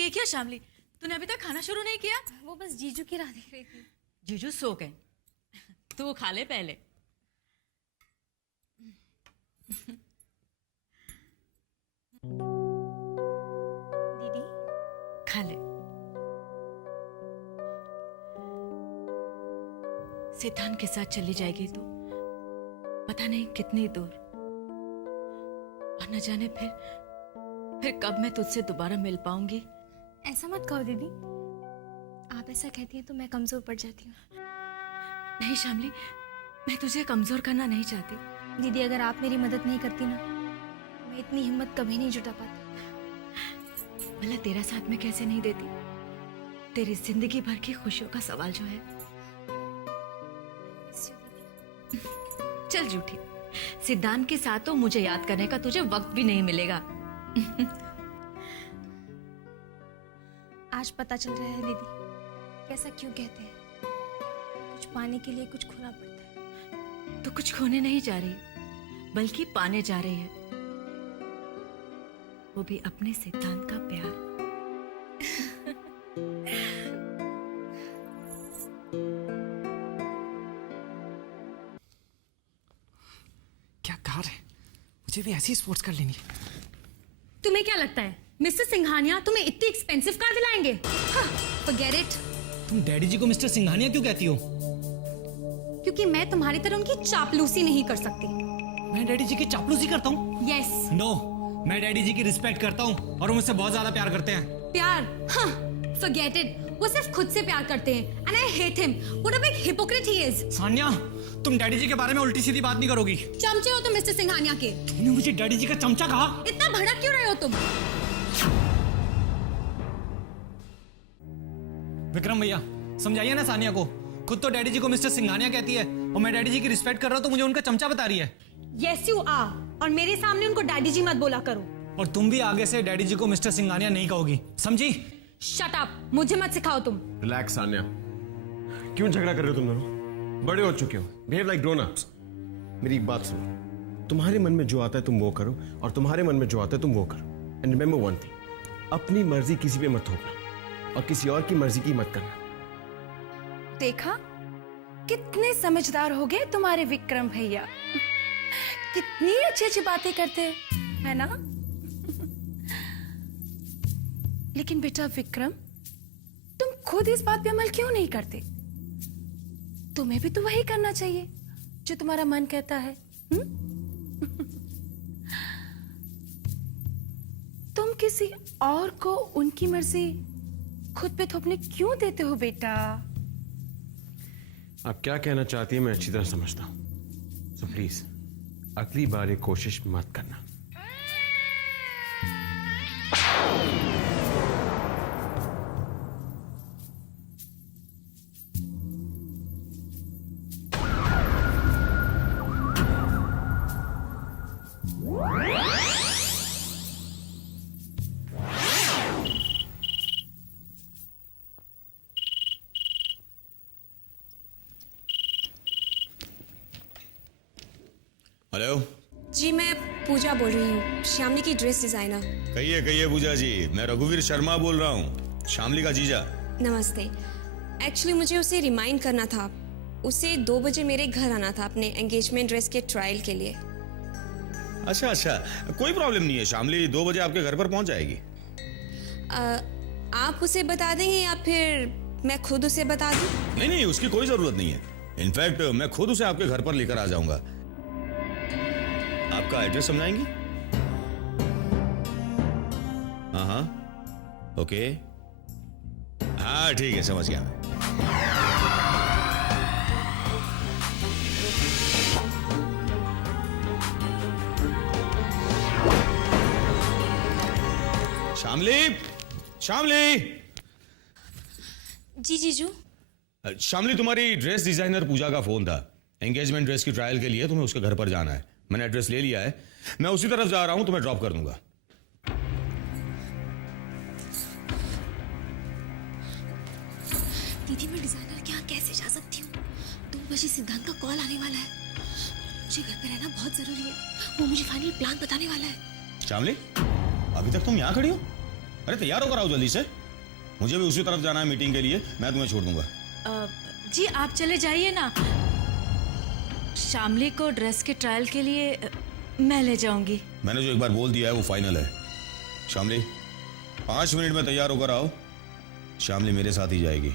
ये क्या शामली, तूने अभी तक खाना शुरू नहीं किया? वो बस जीजू की राह देख रही थी। जीजू सो गए, तू खा ले पहले। दीदी खा ले। सिद्धांत के साथ चली जाएगी तो पता नहीं कितनी दूर, और न जाने फिर कब मैं तुझसे दोबारा मिल पाऊंगी। ऐसा मत कहो दीदी, आप ऐसा कहती हैं तो मैं कमजोर पड़ जाती हूँ। नहीं शामली, मैं तुझे कमजोर करना नहीं चाहती। दीदी अगर आप मेरी मदद नहीं करती ना, मैं इतनी हिम्मत कभी नहीं जुटा पाती। भला तेरा साथ मैं कैसे नहीं देती? तेरी जिंदगी भर की खुशियों का सवाल जो है। चल झूठी, सिद्धांत के साथ तो मुझे याद करने का तुझे वक्त भी नहीं मिलेगा। आज पता चल रहा है दीदी, कैसा क्यों कहते हैं, कुछ पाने के लिए कुछ खोना पड़ता है। तो कुछ खोने नहीं जा रही, बल्कि पाने जा रही है, वो भी अपने सिद्धांत का प्यार। क्या कार है, मुझे भी ऐसी स्पोर्ट्स कार लेनी है। तुम्हें क्या लगता है मिस्टर सिंघानिया तुम्हें इतनी एक्सपेंसिव कार दिलाएंगे? Forget it. तुम डैडी जी को मिस्टर सिंघानिया क्यों कहती हो? क्योंकि मैं तुम्हारी तरह उनकी चापलूसी नहीं कर सकती। मैं डैडी जी की चापलूसी करता हूँ? यस। नो, मैं डैडी जी की रिस्पेक्ट करता हूँ और वो मुझसे बहुत ज्यादा प्यार करते हैं। प्यार? Forget it. वो सिर्फ खुद से प्यार करते हैं and I hate him. What a big hypocrite he is. Sanya, तुम डैडी जी के बारे में उल्टी सीधी बात नहीं करोगी। चमचे हो तुम मिस्टर सिंघानिया के। तुमने मुझे डैडी जी का चमचा कहा? इतना भड़क क्यों रहे हो तुम? विक्रम भैया, समझाइए ना सानिया को। खुद तो डैडी जी को मिस्टर सिंघानिया कहती है और मैं डैडी जी की रिस्पेक्ट कर रहा हूं तो मुझे उनका चमचा बता रही है। यस यू आर, और मेरे सामने उनको डैडी जी मत बोला करो। और तुम भी आगे से डैडी जी को मिस्टर सिंघानिया नहीं कहोगी, समझी? शट अप, मुझे मत सिखाओ तुम। रिलैक्स सान्या, क्यों झगड़ा कर रहे हो तुम दोनों? बड़े हो चुके हो, बिहेव लाइक ग्रोन अप्स। मेरी एक बात सुनो, तुम्हारे मन में जो आता है तुम वो करो और तुम्हारे मन में जो आता है तुम वो करो। एंड रिमेंबर वन थिंग, अपनी मर्जी किसी पे मत थोपना और किसी और की मर्जी की मत करना। देखा कितने समझदार हो गए तुम्हारे विक्रम भैया, कितनी अच्छी अच्छी बातें करते है ना। लेकिन बेटा विक्रम, तुम खुद इस बात पे अमल क्यों नहीं करते? तुम्हें भी तो वही करना चाहिए जो तुम्हारा मन कहता है। तुम किसी और को उनकी मर्जी खुद पे थोपने क्यों देते हो बेटा? आप क्या कहना चाहती है मैं अच्छी तरह समझता हूं, सो प्लीज अगली बार ये कोशिश मत करना। हेलो जी, मैं पूजा बोल रही हूँ, श्यामली की ड्रेस डिजाइनर। कहिए पूजा जी, मैं रघुवीर शर्मा बोल रहा हूँ, शामली का जीजा। नमस्ते। एक्चुअली मुझे उसे रिमाइंड करना था, उसे 2 बजे मेरे घर आना था अपने एंगेजमेंट ड्रेस के ट्रायल के लिए। अच्छा, कोई प्रॉब्लम नहीं है, शामली 2 बजे आपके घर पर पहुंच जाएगी। आप उसे बता देंगे या फिर मैं खुद उसे बता दूं? नहीं, उसकी कोई जरूरत नहीं है। इनफैक्ट मैं खुद उसे आपके घर पर लेकर आ जाऊंगा। आपका एड्रेस समझाएंगी? हाँ, ओके, हाँ ठीक है, समझ गया मैं। शामली जी जीजू। शामली, तुम्हारी ड्रेस डिजाइनर पूजा का फोन था। एंगेजमेंट ड्रेस की ट्रायल के लिए तुम्हें उसके घर पर जाना है। मैंने एड्रेस ले लिया है, मैं उसी तरफ जा रहा हूं, तुम्हें ड्रॉप कर दूंगा। दीदी, मैं डिजाइनर के यहाँ कैसे जा सकती हूँ? 2 बजे सिद्धांत का कॉल आने वाला है, मुझे घर पे रहना बहुत जरूरी है। वो मुझे फाइनल प्लान बताने वाला है। शामली, अभी तक तुम यहाँ खड़ी हो? अरे तैयार होकर आओ जल्दी से, मुझे भी उसी तरफ जाना है मीटिंग के लिए, मैं तुम्हें छोड़ दूंगा। जी आप चले जाइए ना, शामली को ड्रेस के ट्रायल के लिए मैं ले जाऊंगी। मैंने जो एक बार बोल दिया है वो फाइनल है। शामली 5 मिनट में तैयार होकर आओ, शामली मेरे साथ ही जाएगी।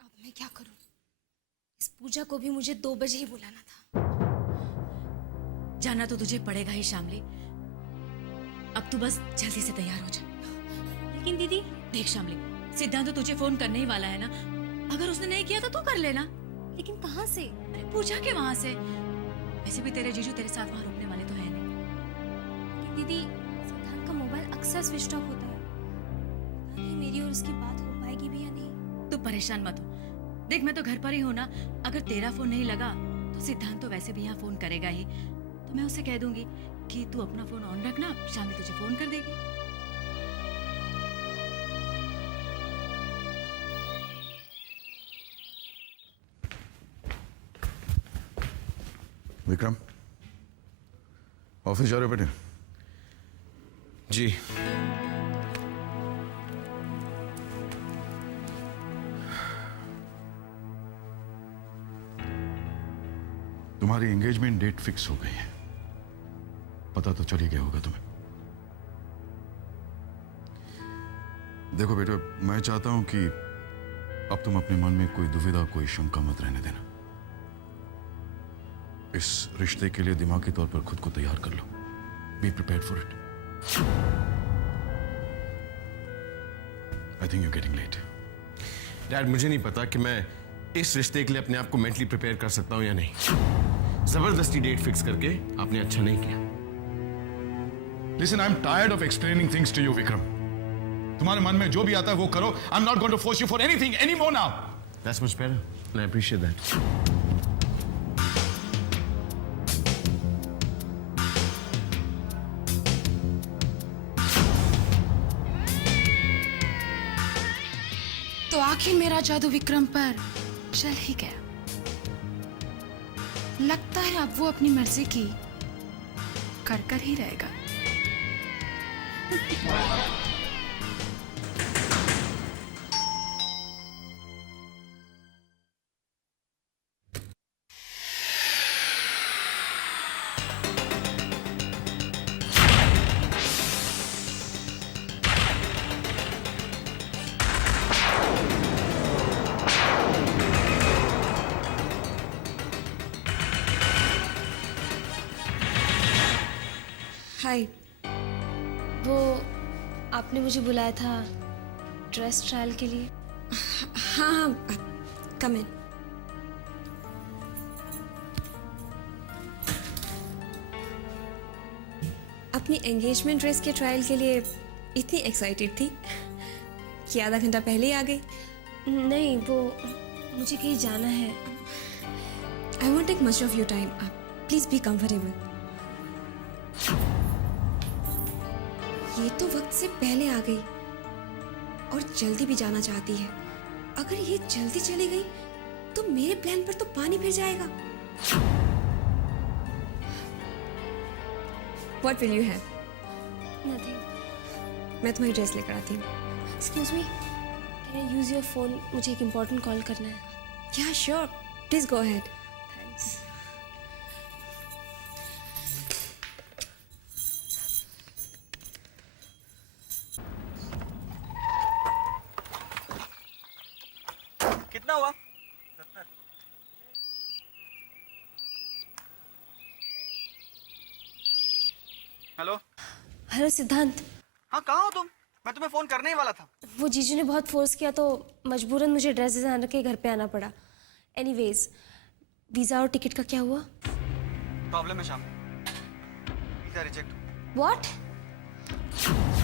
अब मैं क्या करूं? इस पूजा को भी मुझे 2 बजे ही बुलाना था। जाना तो तुझे पड़ेगा ही शामली, अब तू बस जल्दी से तैयार हो जा। लेकिन दीदी, देख शामली, सिद्धांत तो तुझे फोन करने ही वाला है ना, अगर उसने नहीं किया तो तू कर लेना। लेकिन कहाँ से? अरे पूजा के वहां से, वैसे भी तेरे जीजू तेरे साथ वहां रुकने वाले तो है नहीं। कि दीदी, सिद्धांत का मोबाइल अक्सर स्विच ऑफ होता है, पता नहीं मेरी और उसकी बात हो पाएगी भी या नहीं। तू परेशान मत हो, देख मैं तो घर पर ही हूं ना, अगर तेरा फोन नहीं लगा तो सिद्धांत तो वैसे भी यहाँ फोन करेगा ही, तो मैं उसे कह दूंगी कि तू अपना फोन ऑन रखना, शाम तुझे फोन कर देगी। विक्रम, ऑफिस जा रहे हो बेटे? जी। तुम्हारी एंगेजमेंट डेट फिक्स हो गई है, पता तो चल ही गया होगा तुम्हें। देखो बेटे, मैं चाहता हूं कि अब तुम अपने मन में कोई दुविधा, कोई शंका मत रहने देना। इस रिश्ते के लिए दिमागी तौर पर खुद को तैयार कर लो। Be prepared for it. I think you getting late. Dad, मुझे नहीं पता कि मैं इस रिश्ते के लिए अपने आप को मेंटली प्रिपेयर कर सकता हूं या नहीं। जबरदस्ती डेट फिक्स करके आपने अच्छा नहीं किया। Listen, I am tired of explaining things to you Vikram. तुम्हारे मन में जो भी आता है वो करो। I am not going to force you for anything anymore now. That's much better and I appreciate that. तो आखिर मेरा जादू विक्रम पर चल ही गया। लगता है अब वो अपनी मर्जी की कर ही रहेगा। हाय, वो आपने मुझे बुलाया था ड्रेस ट्रायल के लिए? हाँ हाँ, कम इन। अपनी एंगेजमेंट ड्रेस के ट्रायल के लिए इतनी एक्साइटेड थी कि आधा घंटा पहले ही आ गई। नहीं, वो मुझे कहीं जाना है। I won't take much of your time, please be comfortable. ये तो वक्त से पहले आ गई और जल्दी भी जाना चाहती है। अगर ये जल्दी चली गई तो मेरे प्लान पर तो पानी फिर जाएगा। What will you have? Nothing. मैं तुम्हारी ड्रेस लेकर आती हूँ। Excuse me, can I use your phone? मुझे एक important call करना है। Yeah, sure. Please go ahead. Thanks. कितना हुआ? हेलो। हेलो सिद्धांत, हाँ कहाँ हो तुम? मैं तुम्हें फोन करने ही वाला था। वो जीजू ने बहुत फोर्स किया तो मजबूरन मुझे ड्रेस डिजाइनर के घर पे आना पड़ा। एनीवेज, वीजा और टिकट का क्या हुआ? प्रॉब्लम है शाम, visa reject. What?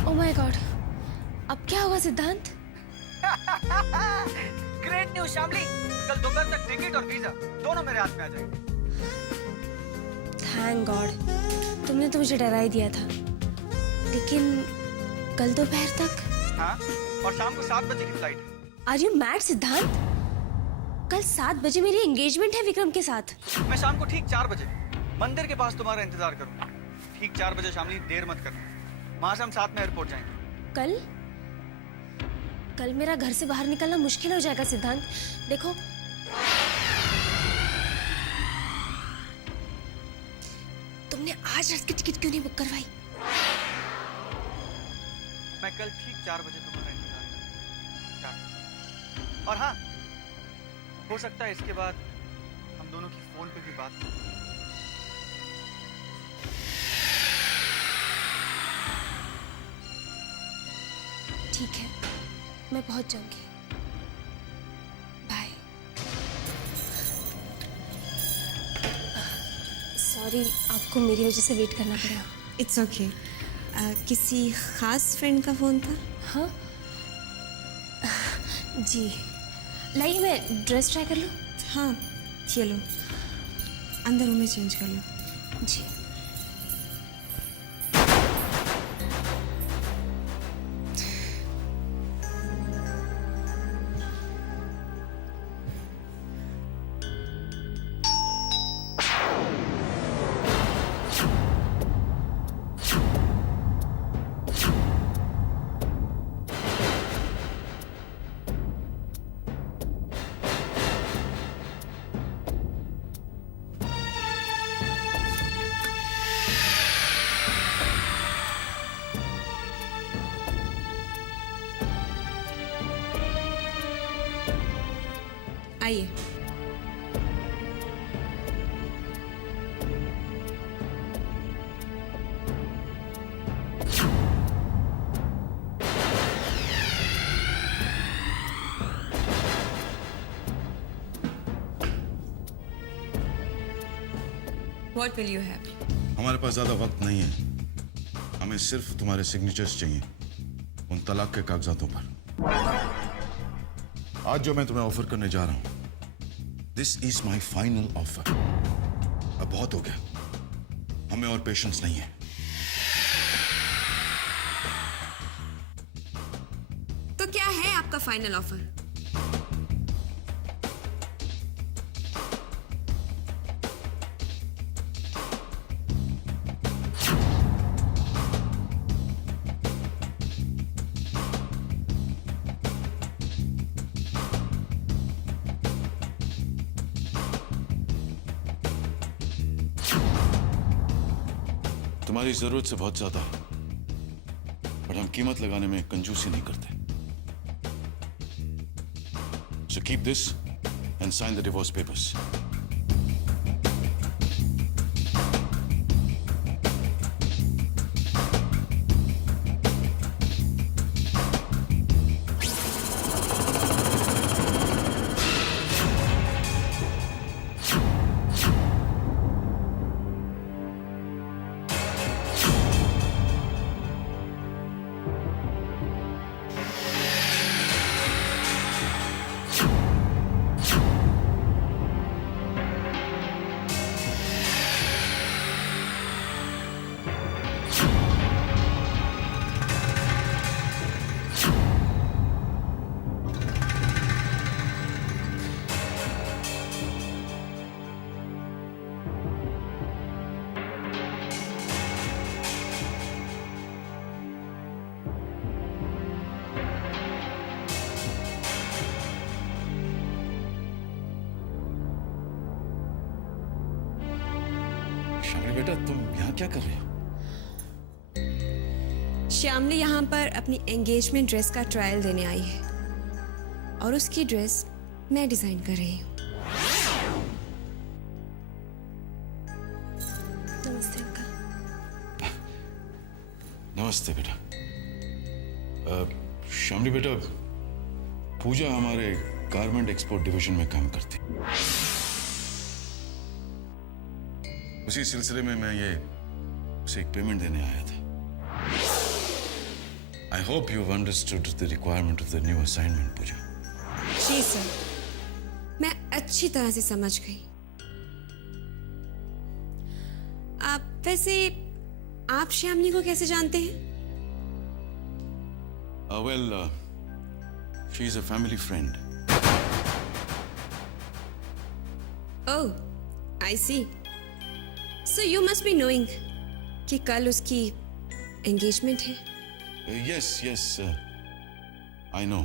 Oh my God, अब क्या होगा सिद्धांत? ग्रेट न्यूज़ शामली, कल दोपहर तक टिकट और वीजा दोनों मेरे हाथ में आ जाएंगे। थैंक गॉड, तुमने तो मुझे डरा ही दिया था। लेकिन कल दोपहर तक? हाँ, और शाम को 7 बजे की फ्लाइट है। आर यू मैड सिद्धांत? कल 7 बजे मेरी एंगेजमेंट है विक्रम के साथ। मैं शाम को ठीक 4 बजे मंदिर के पास तुम्हारा इंतजार करूंगा। ठीक 4 बजे शामली, देर मत करना। वहां से हम साथ में एयरपोर्ट जाएंगे। कल मेरा घर से बाहर निकलना मुश्किल हो जाएगा सिद्धांत। देखो, तुमने आज रात की टिकट क्यों नहीं बुक करवाई? मैं कल ठीक 4 बजे तुम्हारा इंतजार करूंगा। और हाँ, हो सकता है इसके बाद हम दोनों की फोन पे भी बात हो। ठीक है, मैं पहुंच जाऊंगी। बाय। सॉरी, आपको मेरी वजह से वेट करना पड़ा। It's okay. किसी खास फ्रेंड का फोन था? हाँ जी। लाइए, मैं ड्रेस ट्राई कर लूँ? हाँ चलो, अंदर रूम में चेंज कर लो। जी। आइए। What will you have? हमारे पास ज्यादा वक्त नहीं है। हमें सिर्फ तुम्हारे सिग्नेचर्स चाहिए उन तलाक के कागजातों पर। आज जो मैं तुम्हें ऑफर करने जा रहा हूं, this is my final offer. अब बहुत हो गया, हमें और पेशेंस नहीं है। तो क्या है आपका फाइनल ऑफर? तुम्हारी जरूरत से बहुत ज्यादा, पर हम कीमत लगाने में कंजूसी नहीं करते। So keep this and sign the divorce papers. श्यामली बेटा, तुम यहाँ क्या कर रहे हो? श्यामली यहाँ पर अपनी एंगेजमेंट ड्रेस का ट्रायल देने आई है और उसकी ड्रेस मैं डिजाइन कर रही हूँ। नमस्ते अंकल। नमस्ते बेटा। श्यामली बेटा, पूजा हमारे गारमेंट एक्सपोर्ट डिवीजन में काम करती। उसी सिलसिले में मैं ये उसे एक पेमेंट देने आया था। I hope you've understood the requirement of the new assignment, Puja. जी सर, मैं अच्छी तरह से समझ गई। आप वैसे आप श्यामली को कैसे जानते हैं? Well, she's a family friend. Oh, I see. So you must be knowing कि कल उसकी engagement है. Yes, I know.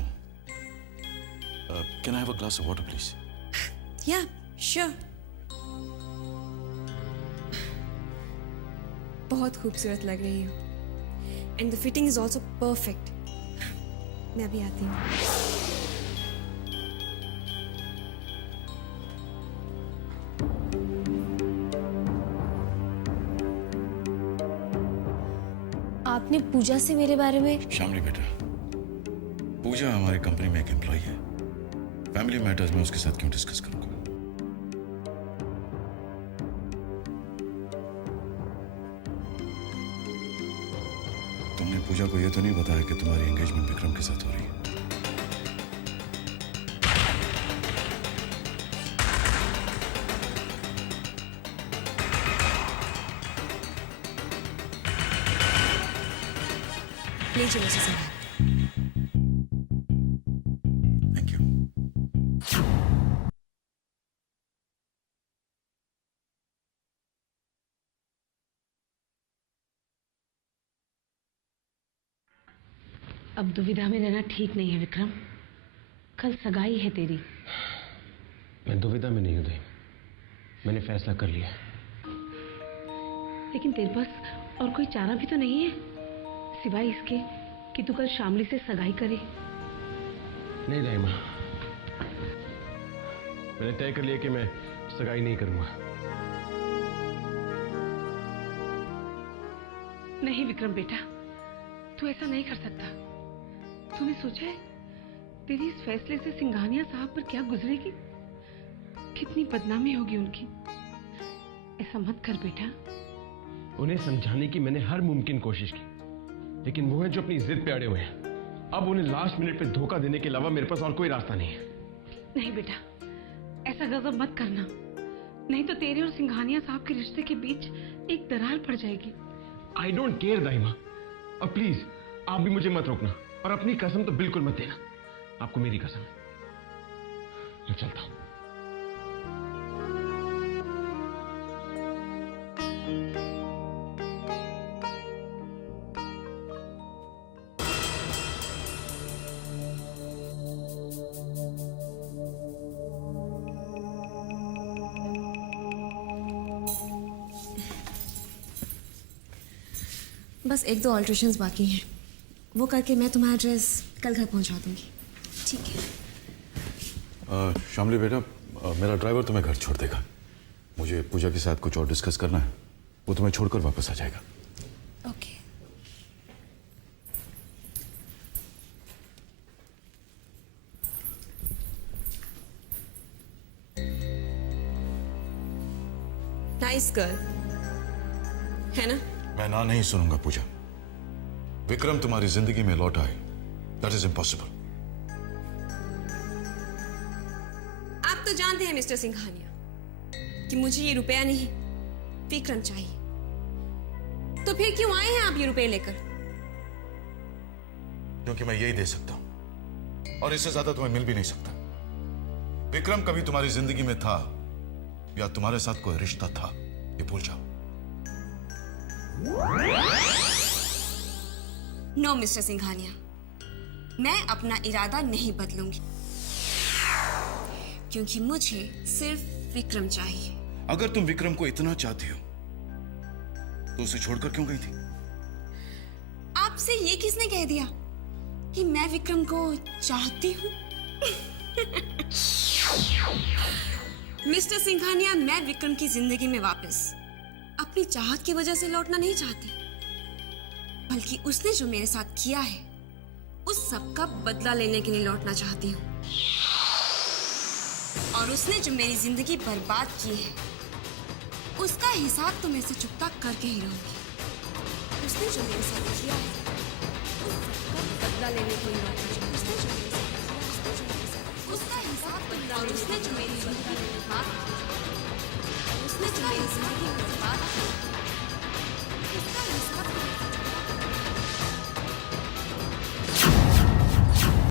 Can I have a glass of water, please? Yeah, sure. बहुत खूबसूरत लग रही हो. And the fitting is also perfect. मैं अभी आती हूँ. आपने पूजा से मेरे बारे में शामली बेटा, पूजा हमारी कंपनी में एक एम्प्लॉय है. फैमिली मैटर्स में उसके साथ क्यों डिस्कस करूंगा? तुमने पूजा को यह तो नहीं बताया कि तुम्हारी एंगेजमेंट विक्रम के साथ हो रही है? लीजिए मिस्टर सिंह. Thank you. अब दुविधा में रहना ठीक नहीं है विक्रम. कल सगाई है तेरी. मैं दुविधा में नहीं हूं दही. मैंने फैसला कर लिया. लेकिन तेरे पास और कोई चारा भी तो नहीं है सिवाय इसके कि तू कल शामली से सगाई करे. नहीं दाई माँ, मैंने तय कर लिया कि मैं सगाई नहीं करूंगा. नहीं विक्रम बेटा, तू ऐसा नहीं कर सकता. तूने सोचा है तेरी इस फैसले से सिंघानिया साहब पर क्या गुजरेगी? कितनी बदनामी होगी उनकी. ऐसा मत कर बेटा. उन्हें समझाने की मैंने हर मुमकिन कोशिश की, लेकिन वो है जो अपनी जिद पे अड़े हुए हैं. अब उन्हें लास्ट मिनट पे धोखा देने के अलावा मेरे पास और कोई रास्ता नहीं है. नहीं बेटा, ऐसा गजब मत करना. नहीं तो तेरे और सिंघानिया साहब के रिश्ते के बीच एक दरार पड़ जाएगी. आई डोंट केयर दाइमा. और प्लीज आप भी मुझे मत रोकना, और अपनी कसम तो बिल्कुल मत देना. आपको मेरी कसम. मैं चलता हूं. बस एक दो ऑल्ट्रेशंस बाकी हैं. वो करके मैं तुम्हारा ड्रेस कल घर पहुंचा दूंगी. ठीक है. शामली बेटा, मेरा ड्राइवर तुम्हें घर छोड़ देगा. मुझे पूजा के साथ कुछ और डिस्कस करना है. वो तुम्हें छोड़कर वापस आ जाएगा. ओके. नाइस गर्ल है ना? मैं ना नहीं सुनूंगा पूजा. विक्रम तुम्हारी जिंदगी में लौट आए, दैट इज इम्पॉसिबल. आप तो जानते हैं मिस्टर सिंघानिया कि मुझे ये रुपया नहीं विक्रम चाहिए. तो फिर क्यों आए हैं आप ये रुपए लेकर? क्योंकि मैं यही दे सकता हूं, और इससे ज्यादा तुम्हें मिल भी नहीं सकता. विक्रम कभी तुम्हारी जिंदगी में था, या तुम्हारे साथ कोई रिश्ता था, ये भूल जाओ. नो मिस्टर सिंघानिया, मैं अपना इरादा नहीं बदलूंगी, क्योंकि मुझे सिर्फ विक्रम चाहिए. अगर तुम विक्रम को इतना चाहती हो तो उसे छोड़कर क्यों गई थी? आपसे ये किसने कह दिया कि मैं विक्रम को चाहती हूं? मिस्टर सिंघानिया, मैं विक्रम की जिंदगी में वापस अपनी चाहत की वजह से लौटना नहीं चाहती, बल्कि उसने जो मेरे साथ किया है उस सब का बदला लेने के लिए लौटना चाहती हूँ. और उसने जो मेरी जिंदगी बर्बाद की है उसका हिसाब तो मैं से चुकता करके ही रहूंगी. उसने जो मेरे साथ किया है उस सब का बदला लेने के लिए लौटना चाहती हूँ. उसने जो मेरे साथ किया उसका हिसाब तो. और उसने जो मेरी जिंदगी बर्बाद की, उसने जो मेरी जिंदगी बर्बाद की